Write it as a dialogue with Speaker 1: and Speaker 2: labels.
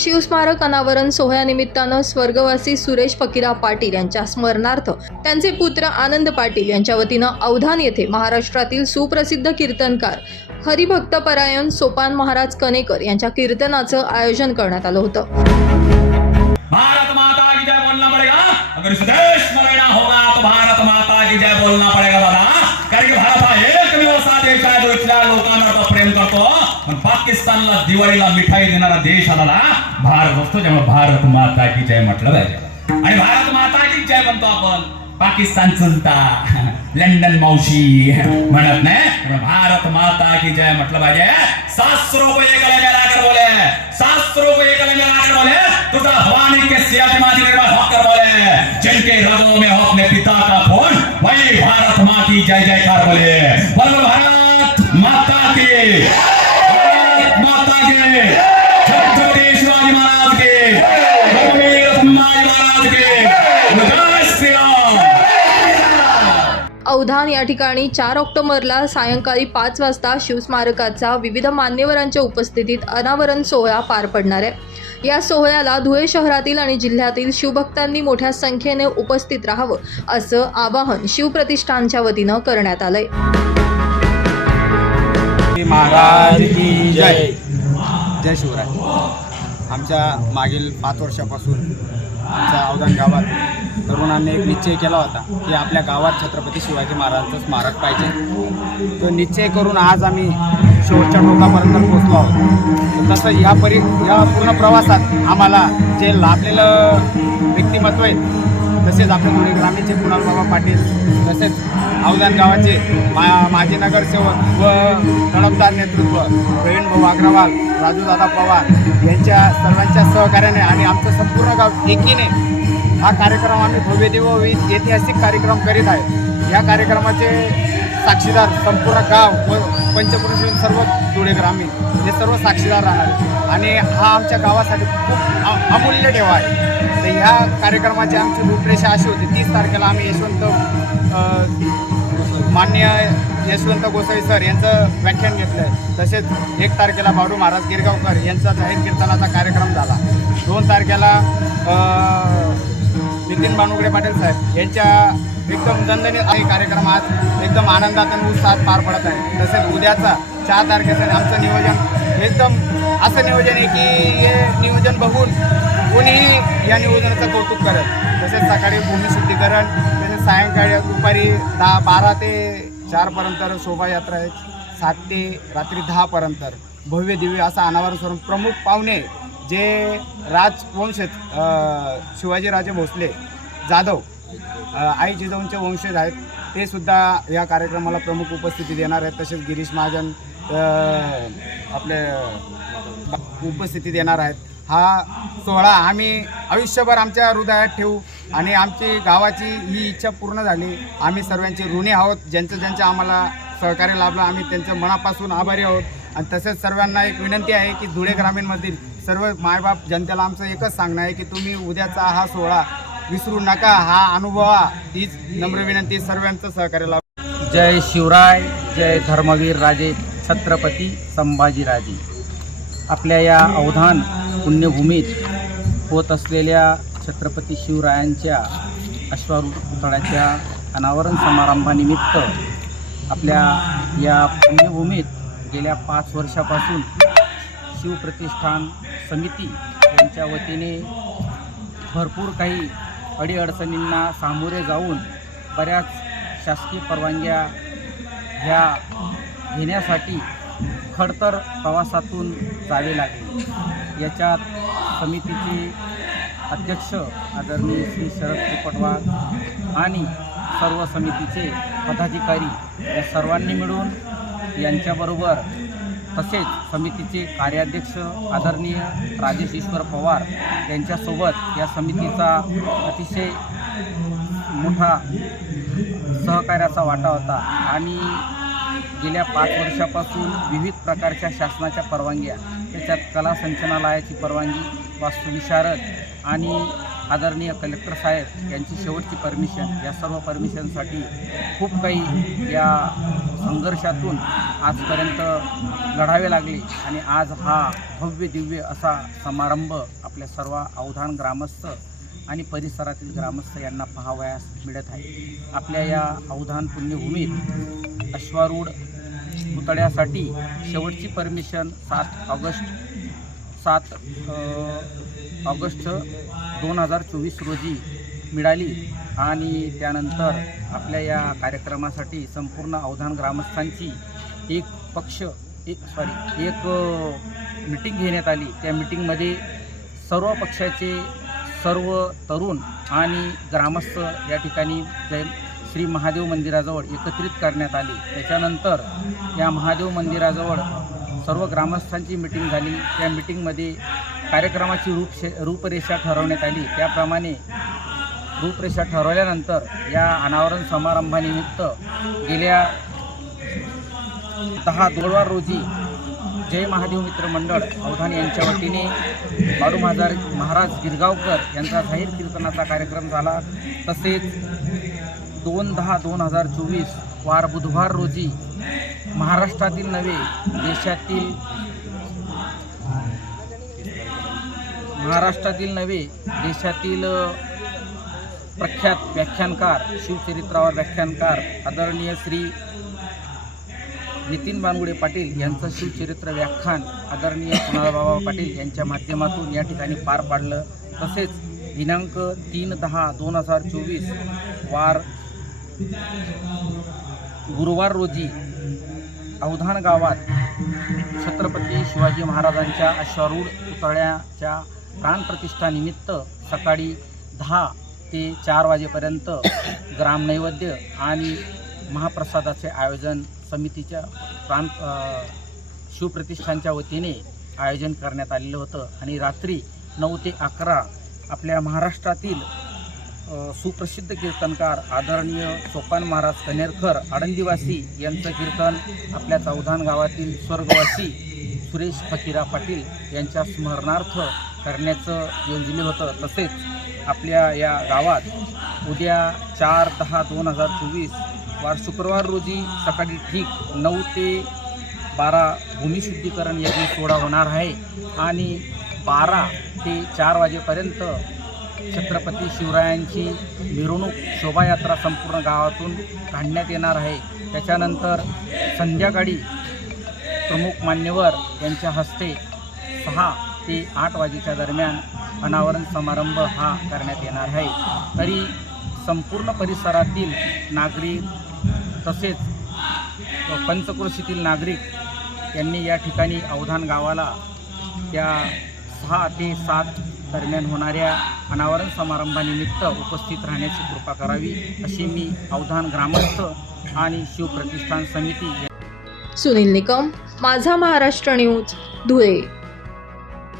Speaker 1: शिवस्मारक अनावरण सोहळ्यानिमित्तानं स्वर्गवासी सुरेश फकीरा पाटील यांच्या स्मरणार्थ त्यांचे पुत्र आनंद पाटील यांच्या वतीनं अवधान येथे महाराष्ट्रातील सुप्रसिद्ध कीर्तनकार हरिभक्तपरायण सोपान महाराज कनेकर यांच्या कीर्तनाचं आयोजन करण्यात आलं होतं.
Speaker 2: भारत माता की जय बोलना पड़ेगा। अगर इस देश होगा तो भारत माता की जय बोलना पड़ेगा दादा कारण की भारत हा एकमेव असा देश आहे जो इथल्या लोकांना प्रेम करतो। पण पाकिस्तानला दिवाळीला मिठाई देणारा देश आला ना भारत असतो त्यामुळे भारत माता की जय म्हटलं पाहिजे आणि भारत माता की जय म्हणतो आपण पाकिस्तान चलता लंडन मावशी म्हणत नाही भारत माता की जय म्हटलं पाहिजे सात रुपये कलम लाकर बोले। सात रुपये कलम लाकर बोले। तुझा भवानी के सियाज के बाद होकर बोले। जिनके रगों में हो अपने पिता का फ़ोन वही भारत माँ की जय जयकार बोले। बोलो भारत माता की।
Speaker 1: अवधान या ठिकाणी चार ऑक्टोबरला सायंकाळी पाच वाजता शिवस्मारकाचा विविध मान्यवरांच्या उपस्थितीत अनावरण सोहळा पार पडणार आहे. या सोहळ्याला धुळे शहरातील आणि जिल्ह्यातील शिवभक्तांनी मोठ्या संख्येने उपस्थित राहावं असं आवाहन शिवप्रतिष्ठानच्या वतीनं करण्यात आलंय.
Speaker 3: महाराज जय. जय शिवराय. आमच्या मागील पाच वर्षापासून आमच्या अवधान गावात. तरुणांनी एक निश्चय केला होता की आपल्या गावात छत्रपती शिवाजी महाराजांचं स्मारक पाहिजे. तो निश्चय करून आज आम्ही शेवटच्या टोकापर्यंत पोचलो आहोत. तसं या परि या पूर्ण प्रवासात आम्हाला जे लाभलेलं व्यक्तिमत्व आहे तसेच आपले पुणे ग्रामीणचे कुणाल बाबा पाटील तसेच अवदान गावाचे मा माजी नगरसेवक व तडफदार नेतृत्व प्रवीण भाऊ अग्रवाल राजूदादा पवार यांच्या सर्वांच्या सहकार्याने आणि आमचं संपूर्ण गाव एकीने हा कार्यक्रम आम्ही भव्यदेव ऐतिहासिक कार्यक्रम करीत आहे. या कार्यक्रमाचे साक्षीदार संपूर्ण गाव व पंचक्रोशीतील सर्व धुळे ग्रामीण हे सर्व साक्षीदार राहणार आणि हा आमच्या गावासाठी खूप अ- अमूल्य ठेवा आहे. तर ह्या कार्यक्रमाची आमची रूपरेषा अशी होती तीस तारखेला आम्ही यशवंत मान्य यशवंत गोसावी सर यांचं व्याख्यान घेतलं आहे तसेच एक तारखेला बाडू महाराज गिरगावकर यांचा जाहीर कीर्तनाचा कार्यक्रम झाला. दोन तारखेला नितीन बानुगडे पाटील साहेब यांच्या एकदम दणदणीत हा कार्यक्रम आज एकदम आनंदात आणि उत्साहात पार पडत आहे. तसेच उद्याचा चार तारखेचं आमचं नियोजन एकदम असं नियोजन आहे की हे नियोजन बघून कोणीही या नियोजनाचं कौतुक करत. तसेच सकाळी भूमिशुद्धीकरण तसेच सायंकाळी दुपारी दहा बारा ते चारपर्यंत शोभायात्रा आहे. सात ते रात्री दहापर्यंत भव्य दिव्य असा अनावरण स्वरूप प्रमुख पाहुणे जे राजवंश आहेत, शिवाजीराजे भोसले जाधव आई जिजाऊंचे वंशज आहेत ते सुद्धा या कार्यक्रमाला प्रमुख उपस्थिती देणार आहेत. तसेच गिरीश महाजन आपले उपस्थिती देणार आहेत. हा सोहळा आम्ही आयुष्यभर आमच्या हृदयात ठेवू आणि आमची गावाची ही इच्छा पूर्ण झाली. आम्ही सर्वांचे ऋणी आहोत. ज्यांचं ज्यांचं आम्हाला सहकार्य लाभलं आम्ही त्यांच्या मनापासून आभारी आहोत. आणि तसेच सर्वांना एक विनंती आहे की धुळे ग्रामीणमधील सर्व मायबाप जनतेला आमचं एकच सांगणं आहे की तुम्ही उद्याचा हा सोहळा विसरू नका हा अनुभवा. हीच नम्र विनंती सर्वांचं सहकार्य लाभ
Speaker 4: जय शिवराय जय धर्मवीर राजे छत्रपती संभाजीराजे. आपल्या या अवधान पुण्यभूमीत होत असलेल्या छत्रपती शिवरायांच्या अश्वारूढ पुतळ्याच्या अनावरण समारंभानिमित्त आपल्या या पुण्यभूमीत गेल्या पाच वर्षापासून शिवप्रतिष्ठान समिती यांच्या वतीने भरपूर काही अडीअडचणींना सामोरे जाऊन बऱ्याच शासकीय परवानग्या ह्या घेण्यासाठी खडतर प्रवासातून जावे लागले. याच्यात समितीचे अध्यक्ष आदरणीय श्री शरद पोपटवार आणि सर्व समितीचे पदाधिकारी या सर्वांनी मिळून यांच्याबरोबर तसेच समितीचे कार्याध्यक्ष आदरणीय राजेश ईश्वर पवार यांच्यासोबत या समितीचा अतिशय मोठा सहकार्याचा वाटा होता आणि गेल्या पाच वर्षापासून विविध प्रकारच्या शासनाच्या परवानग्या त्याच्यात कला संचनालयाची परवानगी वास्तुविशारद आणि आदरणीय कलेक्टर साहेब यांची शेवटची परमिशन या सर्व परमिशनसाठी खूप काही या संघर्षातून आजपर्यंत लढावे लागले आणि आज हा भव्य दिव्य असा समारंभ आपल्या सर्व अवधान ग्रामस्थ आणि परिसरातील ग्रामस्थ यांना पाहावयास मिळत आहे. आपल्या या अवधान पुण्यभूमीत अश्वारूढ पुतळ्यासाठी शेवटची परमिशन सात ऑगस्ट सात ऑगस्ट दोन हजार चोवीस रोजी मिळाली आणि त्यानंतर आपल्या या कार्यक्रमासाठी संपूर्ण अवधान ग्रामस्थांची एक पक्ष एक सॉरी एक मिटिंग घेण्यात आली. त्या मिटिंगमध्ये सर्व पक्षाचे सर्व तरुण आणि ग्रामस्थ या ठिकाणी जै श्री महादेव मंदिराजवळ एकत्रित करण्यात आले. त्याच्यानंतर या महादेव मंदिराजवळ सर्व ग्रामस्थांची मिटिंग झाली. त्या मिटिंगमध्ये कार्यक्रमाची रूपशे रूपरेषा ठरवण्यात आली. त्याप्रमाणे रूपरेषा ठरवल्यानंतर या अनावरण समारंभानिमित्त गेल्या दहा दोळवार रोजी जय महादेव मित्र मंडळ अवधान यांच्या वतीने बाळू महाराज महाराज गिरगावकर यांचा जाहीर कीर्तनाचा कार्यक्रम झाला. तसेच दोन दहा दोन हजार चोवीस वार बुधवार रोजी महाराष्ट्रातील नव्हे देशातील महाराष्ट्रातील नव्हे देशातील प्रख्यात व्याख्यानकार शिवचरित्रावर व्याख्यानकार आदरणीय श्री नितीन बानगुडे पाटील यांचं शिवचरित्र व्याख्यान आदरणीय कुणालबाबा पाटील यांच्या माध्यमातून या ठिकाणी पार पाडलं. तसेच दिनांक तीन दहा दोन हजार चोवीस वार गुरुवार रोजी अवधान गावात छत्रपती शिवाजी महाराजांच्या अश्वारूढ पुतळ्याच्या प्राणप्रतिष्ठानिमित्त सकाळी दहा ते चार वाजेपर्यंत ग्रामनैवेद्य आणि महाप्रसादाचे आयोजन समितीच्या प्राण शिवप्रतिष्ठानच्या वतीने आयोजन करण्यात आलेलं होतं. आणि रात्री नऊ ते अकरा आपल्या महाराष्ट्रातील सुप्रसिद्ध कीर्तनकार आदरणीय सोपान महाराज कनेरकर आळंदीवासी यांचं कीर्तन आपल्या चौधान गावातील स्वर्गवासी सुरेश फकीरा पाटील यांच्या स्मरणार्थ करण्याचं योजले होतं. तसेच आपल्या या गावात उद्या चार दहा दोन हजार चोवीस वार शुक्रवार रोजी सकाळी ठीक नऊ ते बारा भूमिशुद्धीकरण यज्ञ सोहळा होणार आहे आणि बारा ते चार वाजेपर्यंत छत्रपती शिवरायांची मिरवणूक शोभायात्रा संपूर्ण गावातून काढण्यात येणार आहे. त्याच्यानंतर संध्याकाळी प्रमुख मान्यवर यांच्या हस्ते सहा ते आठ वाजेच्या दरम्यान अनावरण समारंभ हा करण्यात येणार आहे. तरी संपूर्ण परिसरातील नागरिक तसेच पंचकृषीतील नागरिक यांनी या ठिकाणी अवधान गावाला त्या सहा ते सात दरम्यान होणाऱ्या अनावरण समारंभानिमित्त उपस्थित राहण्याची कृपा करावी अशी मी अवधान ग्रामस्थ आणि शिवप्रतिष्ठान समिती
Speaker 1: सुनील निकम माझा महाराष्ट्र न्यूज धुळे.